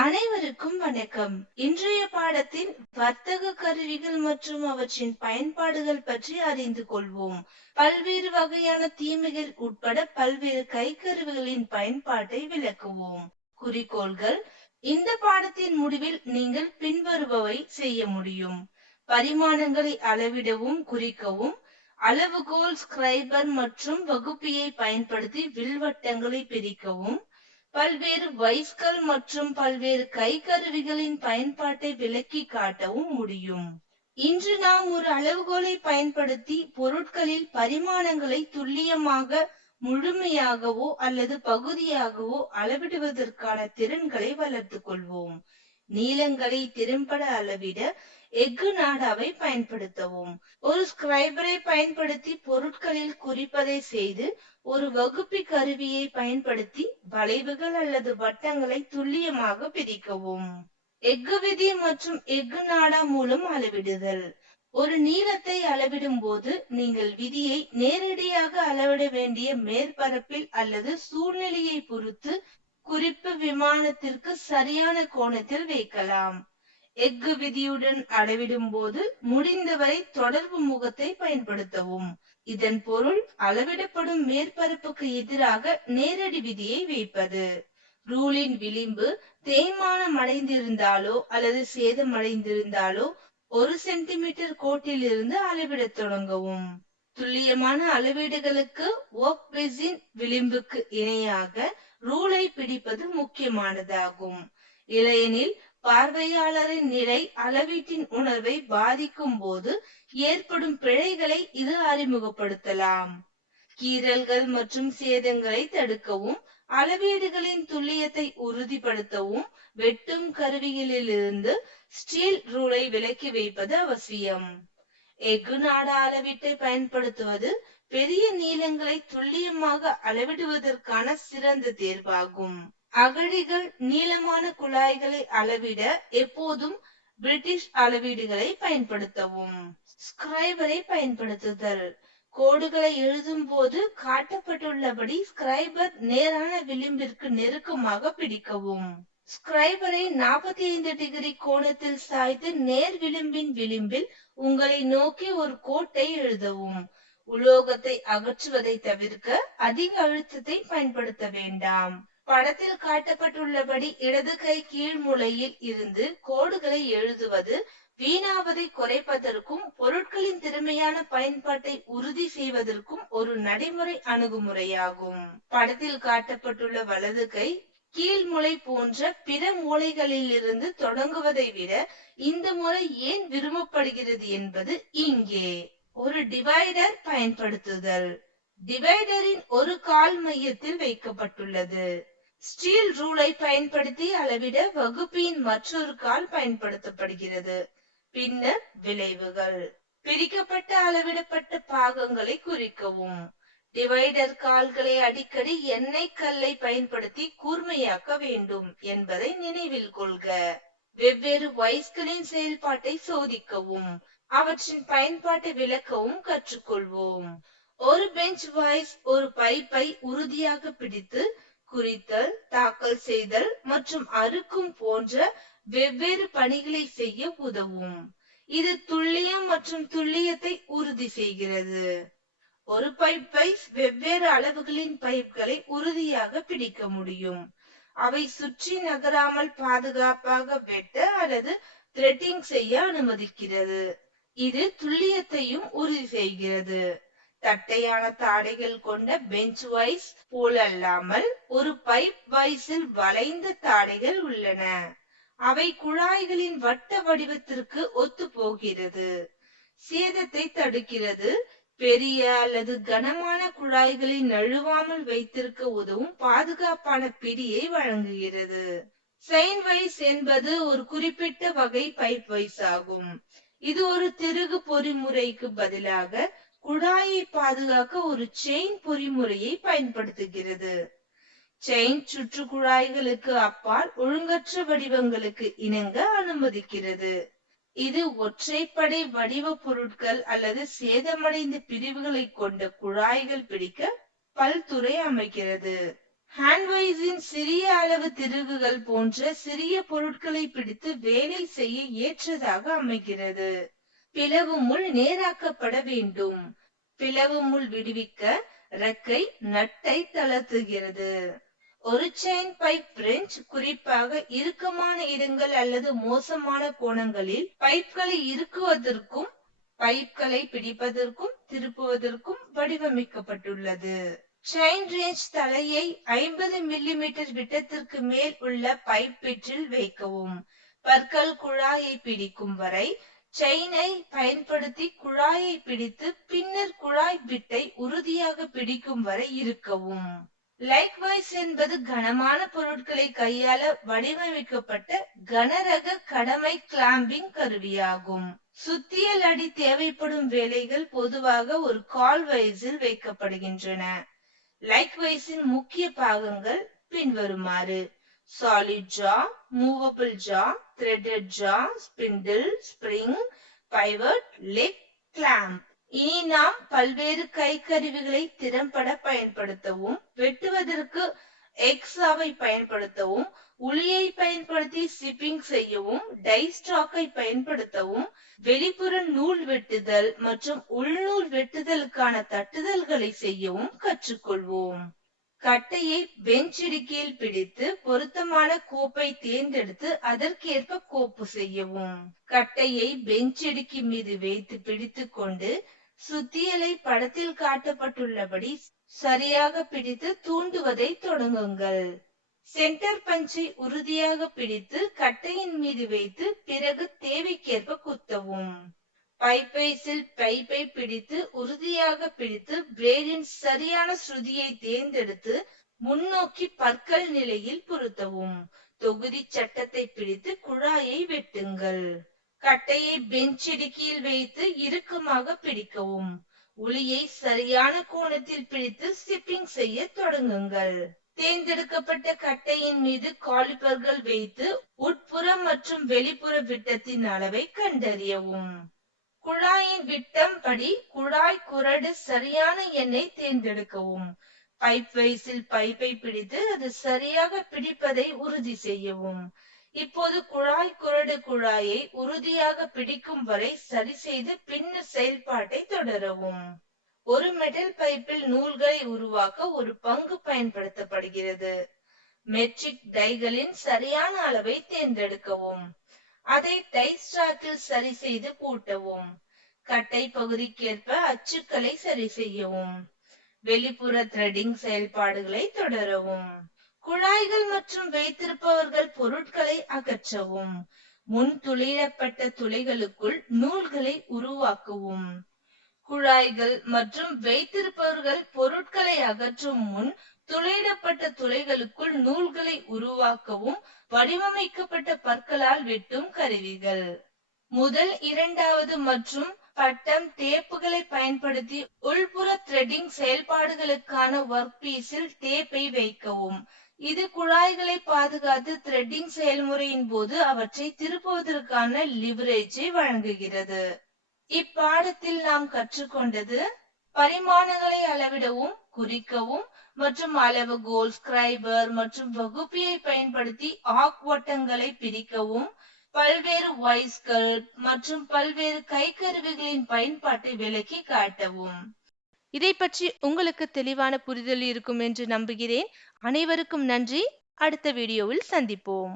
அனைவருக்கும் வணக்கம். இன்றைய பாடத்தில் வர்த்தக கருவிகள் மற்றும் அவற்றின் பயன்பாடுகள் பற்றி அறிந்து கொள்வோம். பல்வேறு வகையான தீமைகள் உட்பட பல்வேறு கைக்கருவிகளின் பயன்பாட்டை விளக்குவோம். குறிக்கோள்கள்: இந்த பாடத்தின் முடிவில் நீங்கள் பின்வருபவை செய்ய முடியும்: பரிமாணங்களை அளவிடவும் குறிக்கவும், அளவுகோல், ஸ்கிரைபர் மற்றும் வகுப்பியை பயன்படுத்தி வில்வட்டங்களை பிரிக்கவும், பல்வேறு வைஸ்கள் மற்றும் பல்வேறு கைக்கருவிகளின் பயன்பாட்டை விளக்கி காட்டவும் முடியும். இன்று நாம் ஒரு அளவுகோலை பயன்படுத்தி பொருட்களில் பரிமாணங்களை துல்லியமாக, முழுமையாகவோ அல்லது பகுதியாகவோ அளவிடுவதற்கான திறன்களை வளர்த்துக் கொள்வோம். நீளங்களை திறம்பட அளவிட எஃகு நாடாவை பயன்படுத்தவும். ஒரு ஸ்கிரைபரை பயன்படுத்தி பொருட்களில் குறிப்பதை செய்து, ஒரு வகுப்பி கருவியை பயன்படுத்தி வளைவுகள் அல்லது வட்டங்களை துல்லியமாக பிரிக்கவும். எஃகு விதி மற்றும் எஃகு நாடா மூலம் அளவிடுதல். ஒரு நீளத்தை அளவிடும் போது நீங்கள் விதியை நேரடியாக அளவிட வேண்டிய மேற்பரப்பில் அல்லது சூழ்நிலையை பொறுத்து குறிப்பு விமானத்திற்கு சரியான கோணத்தில் வைக்கலாம். எஃகு விதியுடன் அளவிடும் போது முடிந்தவரை தொடர்பு முகத்தை பயன்படுத்தவும். இதன் பொருள் அளவிடப்படும் மேற்பரப்புக்கு எதிராக நேரடி விதியை வைப்பது. ரூலின் விளிம்பு தேய்மானம் அடைந்திருந்தாலோ அல்லது சேதமடைந்திருந்தாலோ 1 சென்டிமீட்டர் கோட்டில் இருந்து அளவிட தொடங்கவும். துல்லியமான அளவீடுகளுக்கு ஒர்க் பீஸின் விளிம்புக்கு இணையாக ரூலை பிடிப்பது முக்கியமானதாகும். இல்லையெனில் பார்வையாளரின் நிலை அளவீட்டின் உணர்வை பாதிக்கும் போது ஏற்படும் பிழைகளை இது அறிமுகப்படுத்தலாம். கீறல்கள் மற்றும் சேதங்களை தடுக்கவும், அளவீடுகளின் துல்லியத்தை உறுதிப்படுத்தவும் வெட்டும் கருவிகளிலிருந்து ஸ்டீல் ரூலை விலக்கி வைப்பது அவசியம். எஃகு நாடா அளவீட்டை பயன்படுத்துவது பெரிய நீளங்களை துல்லியமாக அளவிடுவதற்கான சிறந்த தேர்வாகும். அகழிகள், நீளமான குழாய்களை அளவிட எப்போதும் பிரிட்டிஷ் அளவீடுகளை பயன்படுத்தவும். ஸ்கிரைபரை பயன்படுத்துதல். கோடுகளை எழுதும் போது காட்டப்பட்டுள்ளபடி ஸ்கிரைபர் நேரான விளிம்பிற்கு நெருக்கமாக பிடிக்கவும். ஸ்கிரைபரை 45 டிகிரி கோணத்தில் சாய்த்து நேர் விளிம்பின் விளிம்பில் உங்களை நோக்கி ஒரு கோட்டை எழுதவும். உலோகத்தை அகற்றுவதை தவிர்க்க அதிக அழுத்தத்தை பயன்படுத்த வேண்டாம். படத்தில் காட்டப்பட்டுள்ளபடி இடது கை கீழ் முனையில் இருந்து கோடுகளை எழுதுவது வீணாவதை குறைப்பதற்கும் பொருட்களின் திறமையான பயன்பாட்டை உறுதி செய்வதற்கும் ஒரு நடைமுறை அணுகுமுறையாகும். படத்தில் காட்டப்பட்டுள்ள வலது கை கீழ்முனை போன்ற பிற மூலைகளில் இருந்து தொடங்குவதை விட இந்த முறை ஏன் விரும்பப்படுகிறது என்பது இங்கே. ஒரு டிவைடர் பயன்படுத்துதல். டிவைடரின் ஒரு கால் மையத்தில் வைக்கப்பட்டுள்ளது. ஸ்டீல் ரூலை பயன்படுத்தி அளவிட வகுப்பியின் மற்றொரு கால் பயன்படுத்தப்படுகிறது. பின்னர் விளைவுகள். பிரிக்கப்பட்ட அளவிடப்பட்ட பாகங்களை குறிக்கவும். டிவைடர் கால்களை அடிக்கடி எண்ணெய் கல்லை பயன்படுத்தி கூர்மையாக்க வேண்டும் என்பதை நினைவில் கொள்க. வெவ்வேறு வைஸ்களின் செயல்பாட்டை சோதிக்கவும், அவற்றின் பயன்பாட்டை விளக்கவும் கற்றுக்கொள்வோம். ஒரு பெஞ்ச் வைஸ் ஒரு பைப்பை உறுதியாக பிடித்து குறித்தல், தாக்கல் செய்தல் மற்றும் அறுக்கும் போன்ற வெவ்வேறு பணிகளை செய்ய உதவும். இது துல்லியம் மற்றும் துல்லியத்தை உறுதி செய்கிறது. ஒரு பைப்பை வெவ்வேறு அளவுகளின் பைப்களை உறுதியாக பிடிக்க முடியும். அவை சுற்றி நகராமல் பாதுகாப்பாக வெட்ட அல்லது த்ரெட்டிங் செய்ய அனுமதிக்கிறது. இது துல்லியத்தையும் உறுதி செய்கிறது. தட்டையான தாடைகள் கொண்ட பெஞ்ச் வைஸ் போலல்லாமல் ஒரு பைப் வைஸில் வளைந்த தாடைகள் உள்ளன. அவை குழாய்களின் வட்ட வடிவத்திற்கு ஒத்து போகிறது. சேதத்தை தடுக்கிறது. பெரிய அல்லது கனமான குழாய்களை நழுவாமல் வைத்திருக்க உதவும் பாதுகாப்பான பிடியை வழங்குகிறது. செயின் வைஸ் என்பது ஒரு குறிப்பிட்ட வகை பைப் வைஸ் ஆகும். இது ஒரு திருகு பொறிமுறைக்கு பதிலாக குழாயை பாதுகாக்க ஒரு செயின் பொறிமுறையை பயன்படுத்துகிறது. செயின் சுற்று குழாய்களுக்கு அப்பால் ஒழுங்கற்ற வடிவங்களுக்கு இணங்க அனுமதிக்கிறது. இது ஒற்றைப்படை வடிவ பொருட்கள் அல்லது சேதமடைந்த பிரிவுகளை கொண்ட குழாய்கள் பிடிக்க பல்துறை அமைக்கிறது. ஹேண்ட்வைஸின் சிறிய அளவு திருகுகள் போன்ற சிறிய பொருட்களை பிடித்து வேலை செய்ய ஏற்றதாக அமைகிறது. பிளவு முள் நேராக்கப்பட வேண்டும். பிளவு முள் விடுவிக்க ரெக்கை நட்டை தளர்த்துகிறது. ஒரு செயின் பைப் ரெஞ்ச் குறிப்பாக இறுக்கமான இடங்கள் அல்லது மோசமான கோணங்களில் பைப்களை இறுக்குவதற்கும் பைப்களை பிடிப்பதற்கும் திருப்புவதற்கும் வடிவமைக்கப்பட்டுள்ளது. செயின் ரேஞ்ச் தலையை 50 மில்லிமீட்டர் விட்டத்திற்கு மேல் உள்ள பைப் பிட்டில் வைக்கவும். பற்கள் குழாயை பிடிக்கும் வரை செயினை பயன்படுத்தி குழாயை பிடித்து பின்னர் குழாய் பிட்டை உறுதியாக பிடிக்கும் வரை இறுக்கவும். லைக்வைஸ் என்பது கனமான பொருட்களை கையாள வடிவமைக்கப்பட்ட கனரக கடமை கிளாம்பிங் கருவியாகும். சுத்தியல் அடி தேவைப்படும் வேலைகள் பொதுவாக ஒரு கால்வைஸில் வைக்கப்படுகின்றன. லைக்வைஸின் முக்கிய பாகங்கள் பின்வருமாறு: solid jaw, movable jaw, threaded jaw, spindle, spring, pivot, leg, clamp. இனி நாம் பல்வேறு கைக்கருவிகளை திறம்பட பயன்படுத்தவும், வெட்டுவதற்கு எக்ஸாவை பயன்படுத்தவும், உளியை பயன்படுத்தி சிப்பிங் செய்யவும், டை ஸ்டாக்கை பயன்படுத்தவும், வெளிப்புற நூல் வெட்டுதல் மற்றும் உள்நூல் வெட்டுதலுக்கான தட்டுதல்களை செய்யவும் கற்றுக்கொள்வோம். கட்டையை பெஞ்ச் இடுக்கியில் பிடித்து பொருத்தமான கோப்பை தேர்ந்தெடுத்து அதற்கேற்ப கோப்பு செய்யவும். கட்டையை பெஞ்ச் இடுக்கி மீது வைத்து பிடித்துக் கொண்டு சுத்தியலை படத்தில் காட்டப்பட்டுள்ளபடி சரியாக பிடித்து தூண்டுவதை தொடங்குங்கள். சென்டர் பஞ்சை உறுதியாக பிடித்து கட்டையின் மீது வைத்து பிறகு தேவைக்கேற்ப குத்தவும். பைப்பைஸில் பைப்பை பிடித்து உறுதியாக பிடித்து பிளேடின் சரியான சுருதியை தேர்ந்தெடுத்து முன்னோக்கி பற்கள் நிலையில் பொருத்தவும். தொகுதி சட்டத்தை பிடித்து குழாயை வெட்டுங்கள். கட்டையை பெஞ்ச் இடுக்கியில் வைத்து இறுக்கமாக பிடிக்கவும். உளியை சரியான கோணத்தில் பிடித்து சிப்பிங் செய்ய தொடங்குங்கள். தேர்ந்தெடுக்கப்பட்ட கட்டையின் மீது காலிபர்கள் வைத்து உட்புற மற்றும் வெளிப்புற விட்டத்தின் அளவை கண்டறியவும். குழாயின் விட்டம் படி குழாய் குறடு சரியான எண்ணை தேர்ந்தெடுக்கவும். பைப் வைஸில் பைப்பை பிடித்து அது சரியாக பிடிப்பதை உறுதி செய்யவும். இப்போது குழாய் குறடு குழாயை உறுதியாக பிடிக்கும் வரை சரி செய்து பின்னர் செயல்பாட்டை தொடரவும். ஒரு மெட்டல் பைப்பில் நூல்களை உருவாக்க ஒரு பங்கு பயன்படுத்தப்படுகிறது. மெட்ரிக் டைகளின் சரியான அளவை தேர்ந்தெடுக்கவும். அதை டை ஸ்டாக்கில் சரி செய்து பூட்டவும். கட்டை பகுதிக்கேற்ப அச்சுக்களை சரி செய்யவும். வெளிப்புற த்ரெடிங் செயல்பாடுகளை தொடரவும். குழாய்கள் மற்றும் வைத்திருப்பவர்கள் பொருட்களை அகற்றவும். முன் துளையிடப்பட்ட துளைகளுக்குள் நூல்களை உருவாக்கவும். குழாய்கள் மற்றும் வைத்திருப்பவர்கள் பொருட்களை அகற்றும் முன் துளையிடப்பட்ட துளைகளுக்குள் நூல்களை உருவாக்கவும் வடிவமைக்கப்பட்ட பற்களால் வெட்டும் கருவிகள். முதல், இரண்டாவது மற்றும் பட்டம் டேப்புகளை பயன்படுத்தி உள்புற த்ரெடிங் செயல்பாடுகளுக்கான ஒர்க் பீஸில் டேப்பை வைக்கவும். இது குழாய்களை பாதுகாத்து த்ரெட்டிங் செயல்முறையின் போது அவற்றை திருப்புவதற்கான லிவரேஜை வழங்குகிறது. இப்பாடத்தில் நாம் கற்றுக்கொண்டது: பரிமாணங்களை அளவிடவும், குறிக்கவும் மற்றும் அளவுகோல், ஸ்கிரைபர் மற்றும் வகுப்பியை பயன்படுத்தி ஆர்க் வட்டங்களை பிரிக்கவும், பல்வேறு வைஸ்கள் மற்றும் பல்வேறு கைக்கருவிகளின் பயன்பாட்டை விளக்கி காட்டவும். இதை பற்றி உங்களுக்கு தெளிவான புரிதல் இருக்கும் என்று நம்புகிறேன். அனைவருக்கும் நன்றி. அடுத்த வீடியோவில் சந்திப்போம்.